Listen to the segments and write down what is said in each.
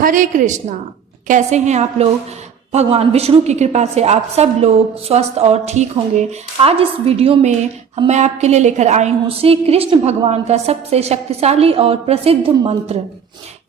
हरे कृष्णा। कैसे हैं आप लोग? भगवान विष्णु की कृपा से आप सब लोग स्वस्थ और ठीक होंगे। आज इस वीडियो में मैं आपके लिए लेकर आई हूँ श्री कृष्ण भगवान का सबसे शक्तिशाली और प्रसिद्ध मंत्र।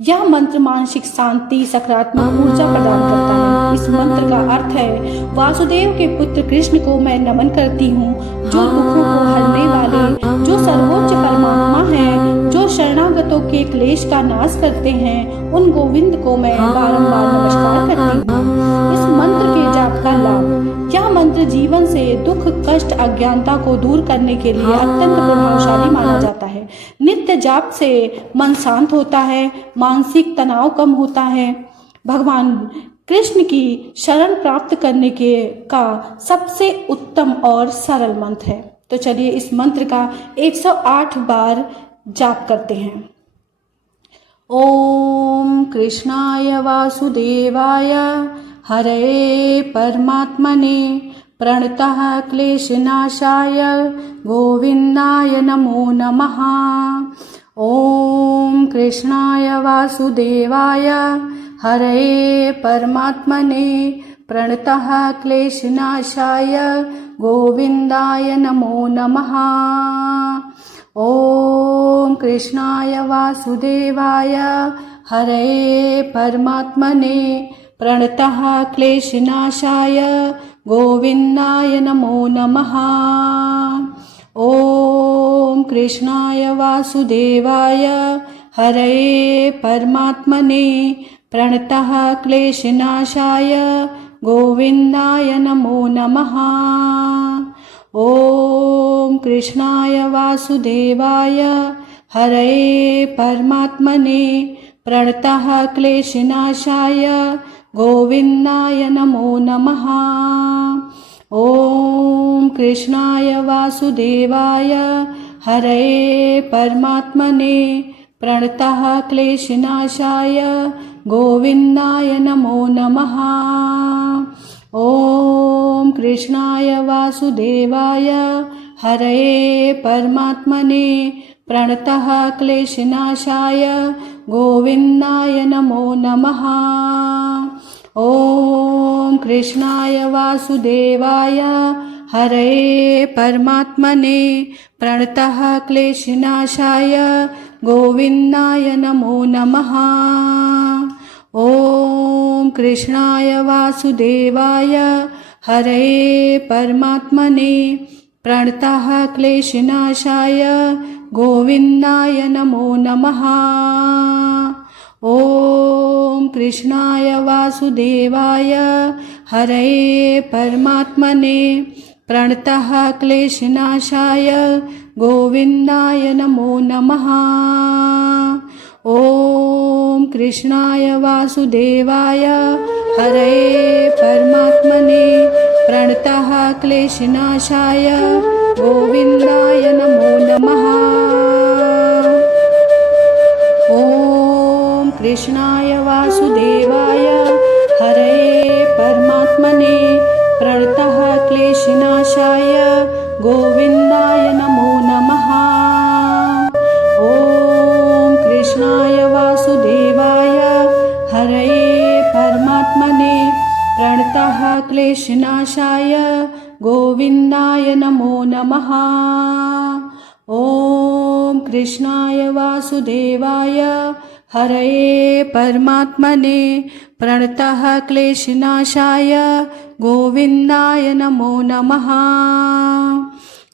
यह मंत्र मानसिक शांति, सकारात्मक ऊर्जा प्रदान करता है। इस मंत्र का अर्थ है, वासुदेव के पुत्र कृष्ण को मैं नमन करती हूँ, जो दुखों को हरने वाले, जो सर्वोच्च परमात्मा है, जो शरणागतों के क्लेश का नाश करते हैं, उन गोविंद को मैं बारंबार नमस्कार करती हूँ। इस मंत्र के जाप का लाभ। यह मंत्र जीवन से दुख, कष्ट, अज्ञानता को दूर करने के लिए अत्यंत प्रभावशाली माना जाता है। नित्य जाप से मन शांत होता है, मानसिक तनाव कम होता है। भगवान कृष्ण की शरण प्राप्त करने के का सबसे उत्तम और सरल मंत्र है। तो चलिए इस मंत्र का 108 बार जाप करते हैं। ओम कृष्णाय वासुदेवाय हरे परमात्मने प्रणतः क्लेशनाशाय गोविंदाय नमो नमः। ओम कृष्णाय वासुदेवाय हरे परमात्मने प्रणतः क्लेशनाशाय गोविंदाय नमो नमः। ओम कृष्णाय वासुदेवाय हरे परमात्मने प्रणतः क्लेशनाशाय गोविंदाय नमो नमः। ओम कृष्णाय वासुदेवाय हरे परमात्मने प्रणतः क्लेशनाशाय गोविंदाय नमो नमः। ओम कृष्णाय वासुदेवाय हरे परमात्मने प्रणतः क्लेशनाशाय गोविंदाय नमो नमः। ओम कृष्णाय वासुदेवाय हरे परमात्मने प्रणतः क्लेशनाशाय गोविंदाय नमो नमः। ओम कृष्णाय वासुदेवाय हरे परमात्मने प्रणतः क्लेशनाशाय गोविंदाय नमो नमः। ओम कृष्णाय वासुदेवाय हरे परमात्मने प्रणतः क्लेशनाशाय गोविंदाय नमो नमः। ओम कृष्णाय वासुदेवाय हरे परमात्मने प्रणतः क्लेशनाशाय गोविंदाय नमो नमः। ओम कृष्णाय वासुदेवाय हरे परमात्मने प्रणतः क्लेशनाशाय गोविंदाय नमो नमः। ओम कृष्णाय वासुदेवाय हरे परमात्मने प्रणतः क्लेशनाशाय गोविंदाय नमो नमः। ओम कृष्णाय वासुदेवाय हरे परमात्मने प्रणतः क्लेशनाशाय गोविंदाय नमो नमः। ओम कृष्णाय वासुदेवाय हरे परमात्मने प्रणतः क्लेशनाशाय गोविंदाय नमो नमः। ओम कृष्णाय वासुदेवाय हरे परमात्मने प्रणतः क्लेशनाशाय गोविंदाय नमो नमः।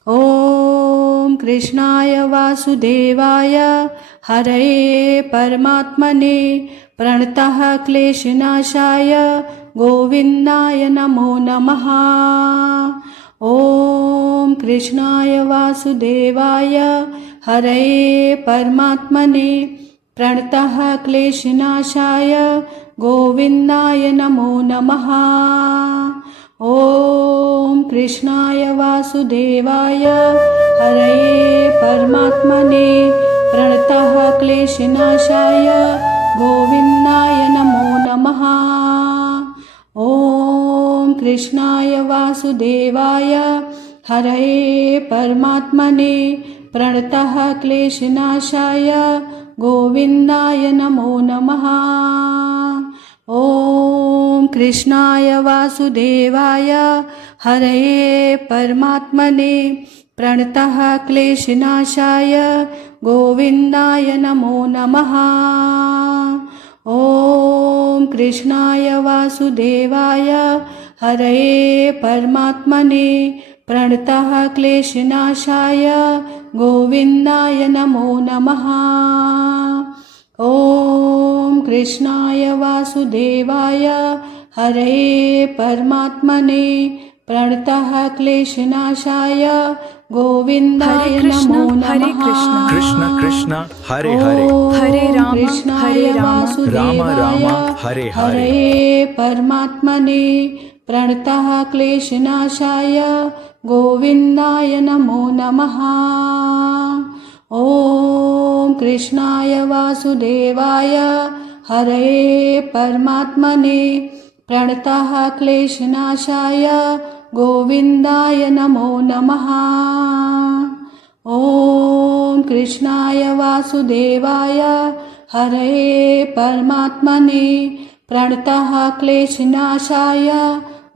ओम कृष्णाय वासुदेवाय हरे परमात्मने प्रणतः क्लेशनाशाय गोविंदाय नमो नमः। ओम कृष्णाय वासुदेवाय हरे परमात्मने प्रणतः क्लेशनाशाय गोविंदाय नमो नमः। ओम कृष्णाय वासुदेवाय हरे परमात्मने प्रणतः क्लेशनाशाय गोविंदाय नमो नमः। ओम कृष्णाय वासुदेवाय हरे परमात्मने प्रणतः क्लेशनाशाय गोविंदाय नमो नमः। कृष्णाय वासुदेवाय हरये परमात्मने प्रणतः क्लेशनाशाय गोविन्दाय नमो नमः। ॐ कृष्णाय वासुदेवाय हरये परमात्मने प्रणतः क्लेशनाशाय गोविन्दाय नमो नमः। ॐ कृष्णाय वासुदेवाय हरये परमात्मने प्रणतः क्लेशनाशाय गोविन्दाय नमो नमः। कृष्ण कृष्ण हरे हरे हरे राम कृष्णाय राम वासुदेवाय राम हरे हरे हरये परमात्मने प्रणतः क्लेशनाशाय गोविन्दाय नमो नमः। ॐ कृष्णाय वासुदेवाय हरये परमात्मने प्रणतः क्लेशनाशाय गोविन्दाय नमो नमः। ॐ कृष्णाय वासुदेवाय हरये परमात्मने प्रणतः क्लेशनाशाय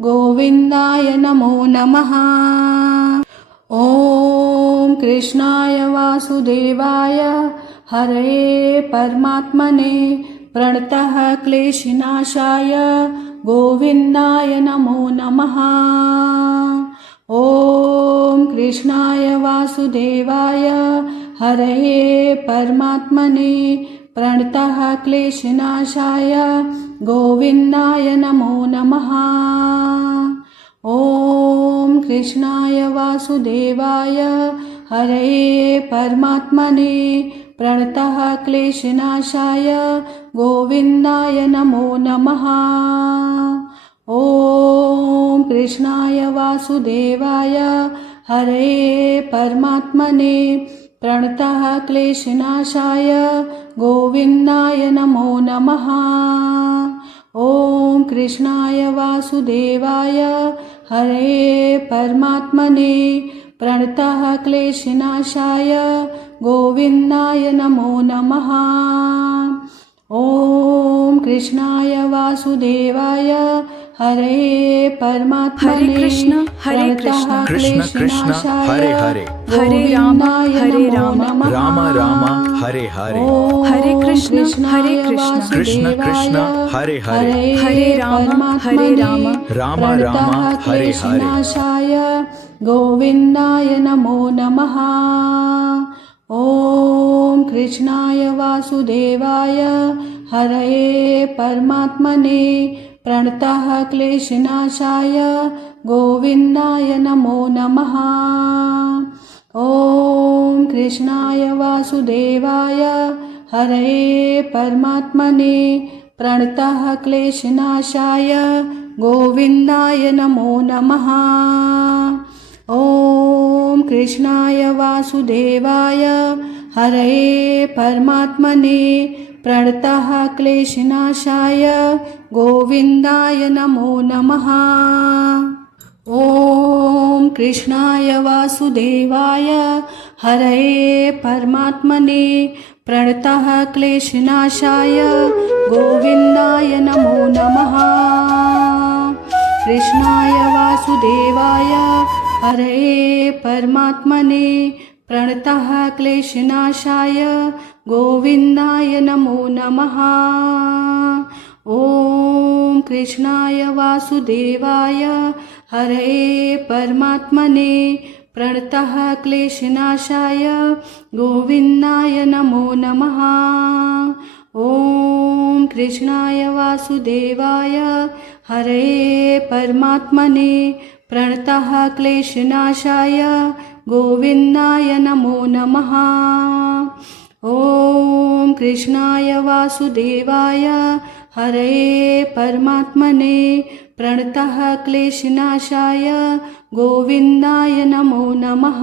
गोविन्दाय नमो नमः। ॐ कृष्णाय वासुदेवाय हरये परमात्मने प्रणतः क्लेशनाशाय गोविन्दाय नमो नमः। ॐ कृष्णाय वासुदेवाय हरये परमात्मने प्रणतः क्लेशनाशाय गोविन्दाय नमो नमः। ॐ कृष्णाय वासुदेवाय हरये परमात्मने प्रणतः क्लेशनाशाय गोविन्दाय नमो नमः। ॐ कृष्णाय वासुदेवाय हरये परमात्मने प्रणतः क्लेशनाशाय गोविन्दाय नमो नमः। ॐ कृष्णाय वासुदेवाय हरये परमात्मने प्रणतः क्लेशनाशाय गोविन्दाय नमो नमः। ॐ कृष्णाय वासुदेवाय हरये परमात्मने प्रणतः कृष्ण कृष्ण हरे हरे गोविन्दाय नमो नमः। राम राम हरे हरे हरे कृष्ण कृष्ण कृष्ण हरे हरे हरे राम राम राम हरे हरे गोविन्दाय नमो नमः। ॐ कृष्णाय वासुदेवाय हरये परमात्मने प्रणतः क्लेशनाशाय गोविन्दाय नमो नमः। ॐ कृष्णाय वासुदेवाय हरये परमात्मने प्रणतः क्लेशनाशाय गोविन्दाय नमो नमः। ॐ कृष्णाय वासुदेवाय हरये परमात्मने प्रणतः क्लेशनाशाय गोविन्दाय नमो नमः। ॐ कृष्णाय वासुदेवाय हरये परमात्मने प्रणतः क्लेशनाशाय गोविन्दाय नमो नमः। कृष्णाय वासुदेवाय हरये परमात्मने प्रणतः क्लेशनाशाय गोविन्दाय नमो नमः। ॐ कृष्णाय वासुदेवाय हरये परमात्मने प्रणतः क्लेशनाशाय गोविन्दाय नमो नमः। ॐ कृष्णाय वासुदेवाय हरये परमात्मने प्रणतः क्लेशनाशाय गोविन्दाय नमो नमः। ॐ कृष्णाय वासुदेवाय हरये परमात्मने प्रणतः क्लेशनाशाय गोविन्दाय नमो नमः।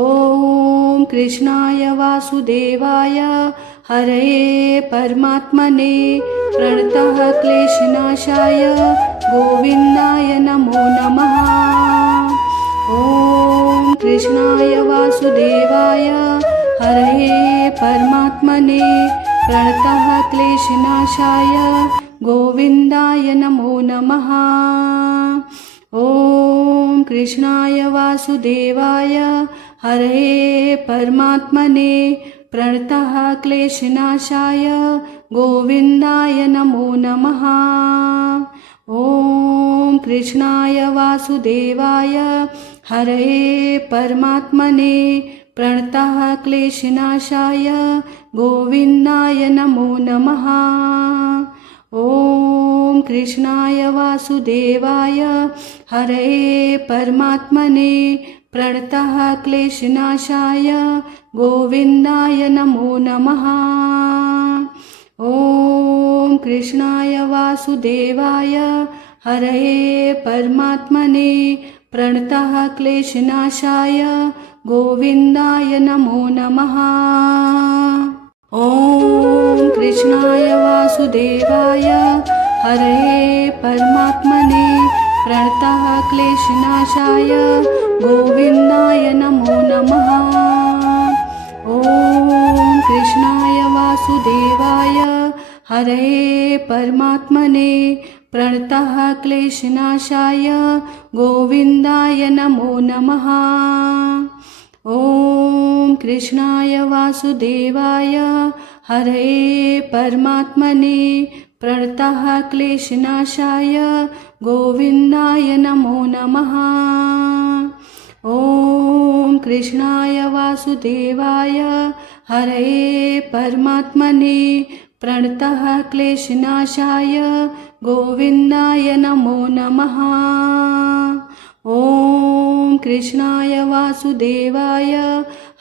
ॐ कृष्णाय वासुदेवाय हरये परमात्मने प्रणतः क्लेशनाशाय गोविन्दाय नमो नमः। ॐ कृष्णाय वासुदेवाय हरये परमात्मने प्रणतः क्लेशनाशाय गोविन्दाय नमो नमः। ॐ कृष्णाय वासुदेवाय हरये परमात्मने प्रणतः क्लेशनाशाय गोविन्दाय नमो नमः। ॐ कृष्णाय वासुदेवाय हरये परमात्मने प्रणतः क्लेशनाशाय गोविन्दाय नमो नमः। ॐ कृष्णाय वासुदेवाय हरये परमात्मने प्रणतः क्लेशनाशाय गोविन्दाय नमो नमः। ॐ कृष्णाय वासुदेवाय हरये परमात्मने प्रणतः क्लेशनाशाय गोविन्दाय नमो नमः। ॐ कृष्णाय वासुदेवाय हरये परमात्मने प्रणतः क्लेशनाशाय गोविन्दाय नमो नमः। ॐ कृष्णाय वासुदेवाय हरये परमात्मने प्रणतः क्लेशनाशाय गोविन्दाय नमो नमः। ॐ कृष्णाय वासुदेवाय हरये परमात्मने प्रणतः क्लेशनाशाय गोविन्दाय नमो नमः। ॐ कृष्णाय वासुदेवाय हरये परमात्मने प्रणतः क्लेशनाशाय गोविन्दाय नमो नमः। ॐ कृष्णाय वासुदेवाय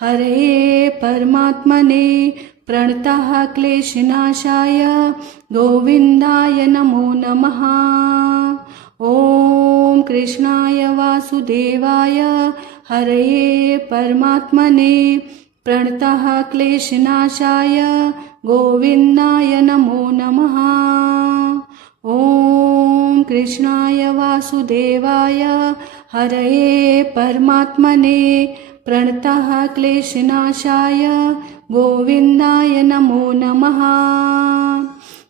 हरये परमात्मने प्रणतः क्लेशनाशाय गोविन्दाय नमो नमः। ॐ कृष्णाय वासुदेवाय हरये परमात्मने प्रणतः क्लेशनाशाय गोविन्दाय नमो नमः। ॐ कृष्णाय वासुदेवाय हरये परमात्मने प्रणतः क्लेशनाशाय गोविन्दाय नमो नमः।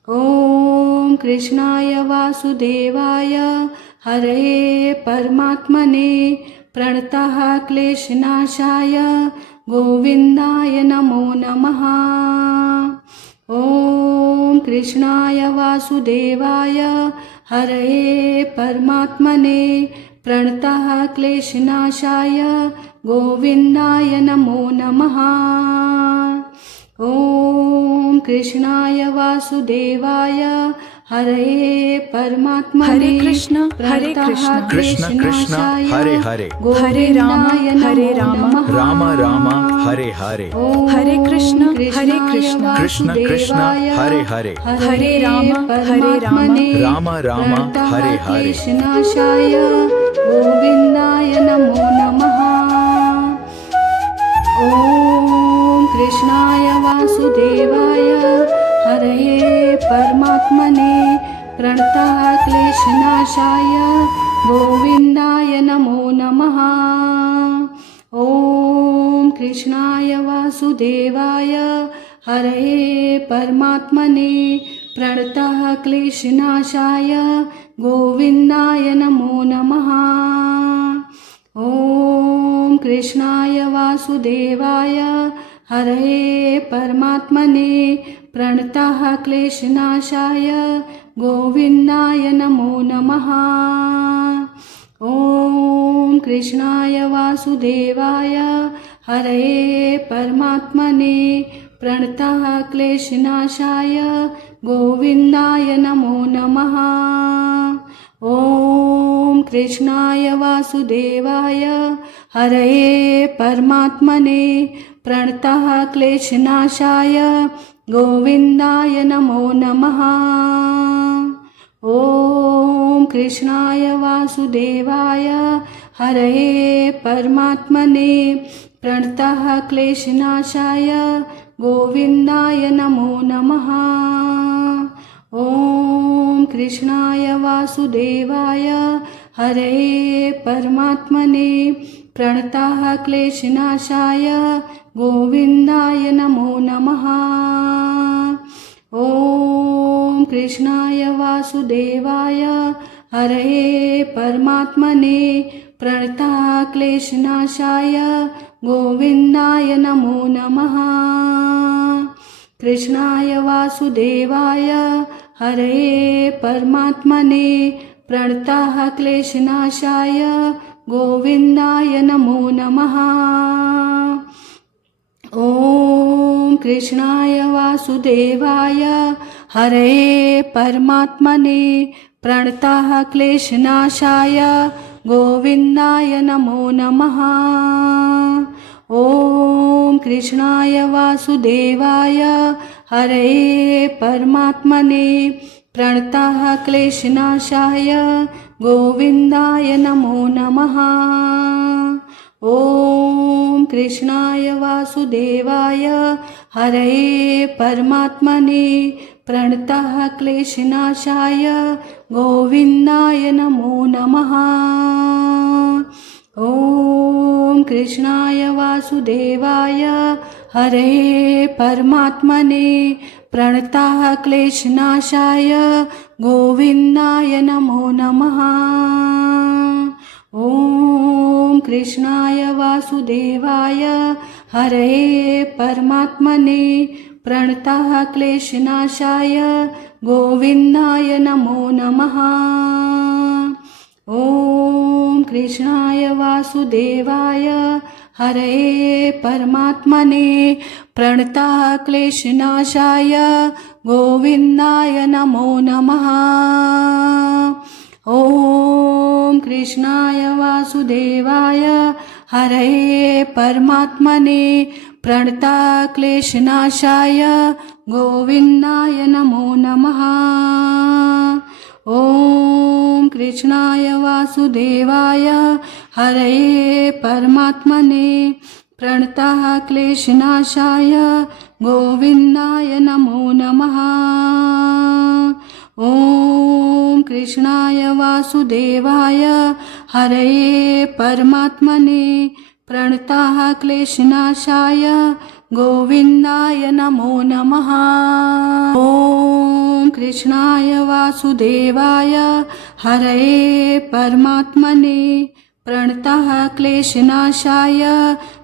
ॐ कृष्णाय वासुदेवाय हरये परमात्मने प्रणतः क्लेशनाशाय गोविन्दाय नमो नमः। ॐ कृष्णाय वासुदेवाय हरये परमात्मने प्रणतः क्लेशनाशाय गोविन्दाय नमो नमः। ॐ कृष्णाय वासुदेवाय हरये परमात्मने हरे कृष्ण कृष्ण कृष्ण हरे हरे हरे राम राम राम हरे हरे हरे कृष्ण कृष्ण कृष्ण हरे हरे हरे राम राम राम हरे हरे क्लेशनाशाय गोविन्दाय नमो नमः। ॐ कृष्णाय वासुदेवाय हरये परमात्मने प्रणतः क्लेशनाशाय गोविन्दाय नमो नमः। ॐ कृष्णाय वासुदेवाय हरये परमात्मने प्रणतः क्लेशनाशाय गोविन्दाय नमो नमः। ॐ कृष्णाय वासुदेवाय हरये परमात्मने प्रणतः क्लेशनाशाय गोविन्दाय नमो नमः। ॐ कृष्णाय वासुदेवाय हरये परमात्मने प्रणतः क्लेशनाशाय गोविन्दाय नमो नमः। ॐ कृष्णाय वासुदेवाय हरये परमात्मने प्रणतः क्लेशनाशाय गोविन्दाय नमो नमः। ॐ कृष्णाय वासुदेवाय हरये परमात्मने प्रणतः क्लेशनाशाय गोविन्दाय नमो नमः। ॐ कृष्णाय वासुदेवाय हरये परमात्मने प्रणतः क्लेशनाशाय गोविन्दाय नमो नमः। ॐ कृष्णाय वासुदेवाय हरये परमात्मने प्रणतक्लेशनाशाय गोविन्दाय नमो नमः। कृष्णाय वासुदेवाय हरये परमात्मने प्रणतक्लेशनाशाय गोविन्दाय नमो नमः। ॐ कृष्णाय वासुदेवाय हरये परमात्मने प्रणतक्लेशनाशाय गोविन्दाय नमो नमः। ॐ कृष्णाय वासुदेवाय हरये परमात्मने प्रणतक्लेशनाशाय गोविन्दाय नमो नमः। ॐ कृष्णाय वासुदेवाय हरये परमात्मने प्रणतक्लेशनाशाय गोविन्दाय नमो नमः। ॐ कृष्णाय वासुदेवाय हरये परमात्मने प्रणतक्लेशनाशाय गोविन्दाय नमो नमः। ॐ कृष्णाय वासुदेवाय हरये परमात्मने प्रणतक्लेशनाशाय गोविन्दाय नमो नमः। ॐ कृष्णाय वासुदेवाय हरये परमात्मने प्रणतक्लेशनाशाय गोविन्दाय नमो नमः। ॐ कृष्णाय वासुदेवाय हरये परमात्मने प्रणतक्लेशनाशाय गोविन्दाय नमो नमः। ॐ कृष्णाय वासुदेवाय हरये परमात्मने प्रणतक्लेशनाशाय गोविन्दाय नमो नमः। ॐ कृष्णाय वासुदेवाय हरये परमात्मने प्रणतक्लेशनाशाय गोविन्दाय नमो नमः। ॐ कृष्णाय वासुदेवाय हरये परमात्मने प्रणतक्लेशनाशाय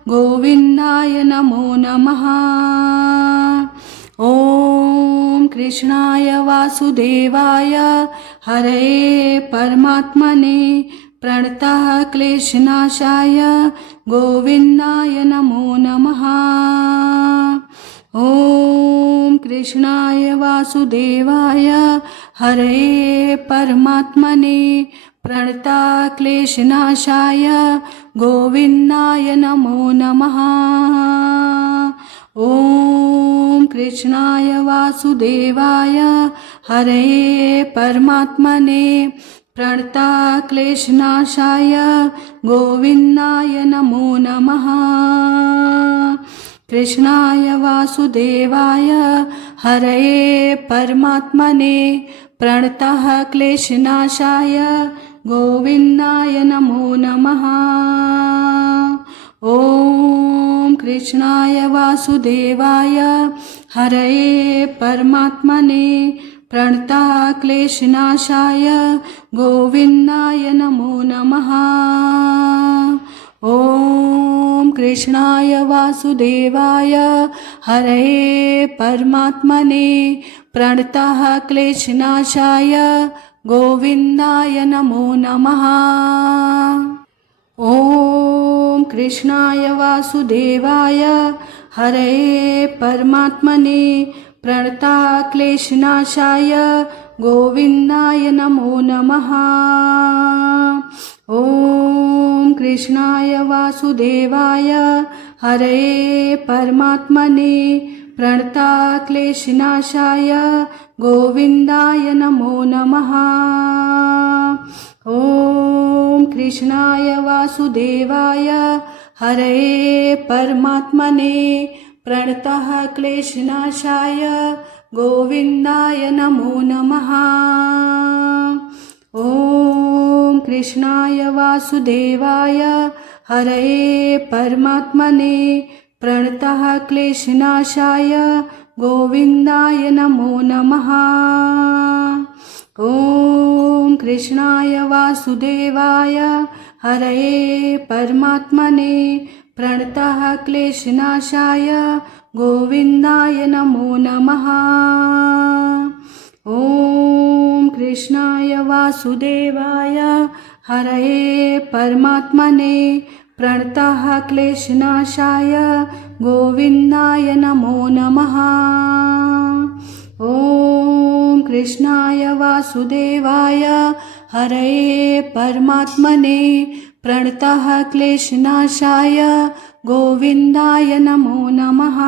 गोविन्दाय नमो नमः। ॐ कृष्णाय वासुदेवाय हरये परमात्मने प्रणतक्लेशनाशाय गोविन्दाय नमो नमः। ॐ कृष्णाय वासुदेवाय हरये परमात्मने प्रणतक्लेशनाशाय गोविन्दाय नमो नमः। ॐ कृष्णाय वासुदेवाय हरये परमात्मने प्रणतक्लेशनाशाय गोविन्दाय नमो नमः। कृष्णाय वासुदेवाय हरये परमात्मने प्रणतक्लेशनाशाय गोविन्दाय नमो नमः। ॐ कृष्णाय वासुदेवाय हरये परमात्मने प्रणतक्लेशनाशाय गोविन्दाय नमो नमः। ॐ कृष्णाय वासुदेवाय हरये परमात्मने प्रणतक्लेशनाशाय गोविन्दाय नमो नमः। ॐ कृष्णाय वासुदेवाय हरये परमात्मने प्रणतक्लेशनाशाय गोविन्दाय नमो नमः। ॐ कृष्णाय वासुदेवाय हरये परमात्मने प्रणतक्लेशनाशाय गोविन्दाय नमो नमः। ॐ कृष्णाय वासुदेवाय हरये परमात्मने प्रणतक्लेशनाशाय गोविन्दाय नमो नमः। ॐ कृष्णाय वासुदेवाय हरये परमात्मने प्रणतक्लेशनाशाय गोविन्दाय नमो नमः। ॐ कृष्णाय वासुदेवाय हरये परमात्मने प्रणतः क्लेशनाशाय गोविन्दाय नमो नमः। ॐ कृष्णाय वासुदेवाय हरये परमात्मने प्रणतः क्लेशनाशाय गोविन्दाय नमो नमः। ॐ कृष्णाय वासुदेवाय हरये परमात्मने प्रणतः क्लेशनाशाय गोविन्दाय नमो नमः।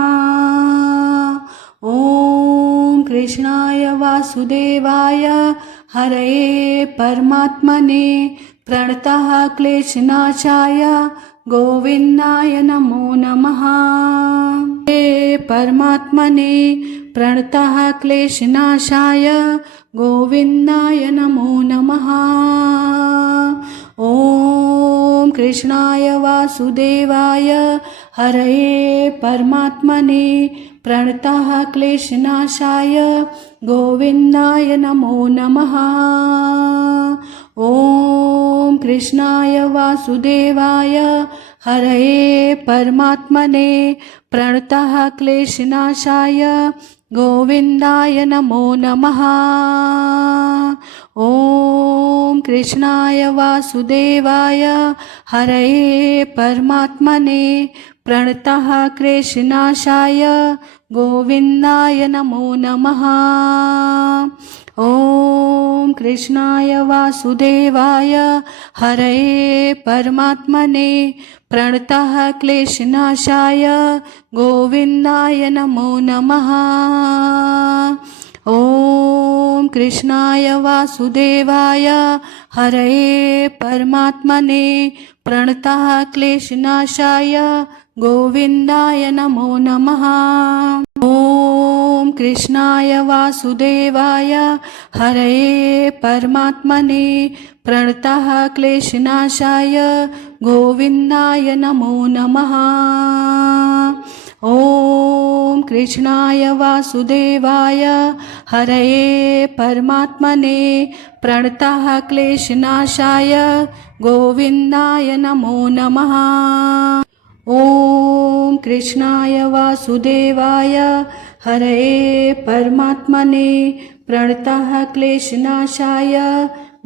ॐ कृष्णाय वासुदेवाय हरये परमात्मने प्रणतः क्लेशनाशाय गोविन्दाय नमो नमः। हे परमात्मने प्रणतः क्लेशनाशाय गोविन्दाय नमो नमः। ॐ कृष्णाय वासुदेवाय हरये परमात्मने प्रणतः क्लेशनाशाय गोविन्दाय नमो नमः। ॐ कृष्णाय वासुदेवाय हरये परमात्मने प्रणतः क्लेशनाशाय गोविन्दाय नमो नमः। ॐ कृष्णाय वासुदेवाय हरये परमात्मने प्रणतः क्लेशनाशाय गोविन्दाय नमो नमः। ॐ कृष्णाय वासुदेवाय हरये परमात्मने प्रणतः क्लेशनाशाय गोविन्दाय नमो नमः। ॐ कृष्णाय वासुदेवाय हरये परमात्मने प्रणतः क्लेशनाशाय गोविन्दाय नमो नमः। ॐ कृष्णाय वासुदेवाय हरये परमात्मने प्रणतः क्लेशनाशाय गोविन्दाय नमो नमः। ॐ कृष्णाय वासुदेवाय हरये परमात्मने प्रणतः क्लेशनाशाय गोविन्दाय नमो नमः। ॐ कृष्णाय वासुदेवाय हरये परमात्मने प्रणतः क्लेशनाशाय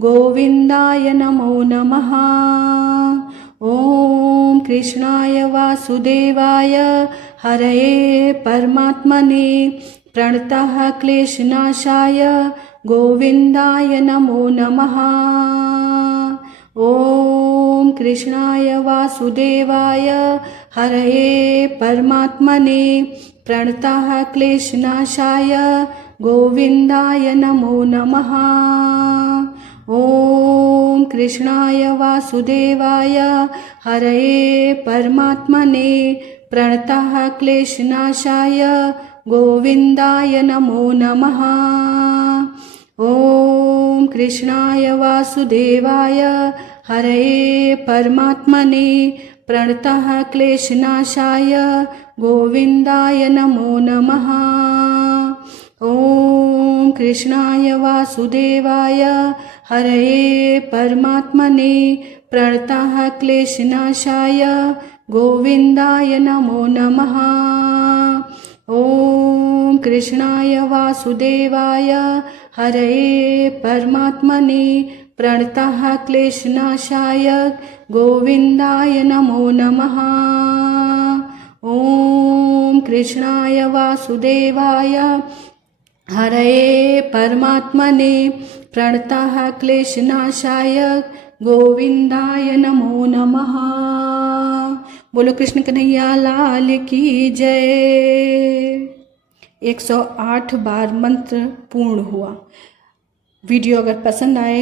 गोविन्दाय नमो नमः। ॐ कृष्णाय वासुदेवाय हरये परमात्मने प्रणतः क्लेशनाशाय गोविन्दाय नमो नमः। ॐ कृष्णाय वासुदेवाय हरये परमात्मने प्रणतः क्लेशनाशाय गोविन्दाय नमो नमः। ॐ कृष्णाय वासुदेवाय हरये परमात्मने प्रणतः क्लेशनाशाय गोविन्दाय नमो नमः। ॐ कृष्णाय वासुदेवाय हरये परमात्मने प्रणतः क्लेशनाशाय गोविन्दाय नमो नमः। ॐ कृष्णाय वासुदेवाय हरये परमात्मने प्रणतः क्लेशनाशाय गोविन्दाय नमो नमः। ॐ कृष्णाय वासुदेवाय हरये परमात्मने प्रणतः क्लेशनाशाय गोविन्दाय नमो नमः। ॐ कृष्णाय वासुदेवाय हरये परमात्मने प्रणतः क्लेशनाशाय गोविन्दाय नमो नमः। बोलो कृष्ण कन्हैया लाल की जय। 108 बार मंत्र पूर्ण हुआ। वीडियो अगर पसंद आए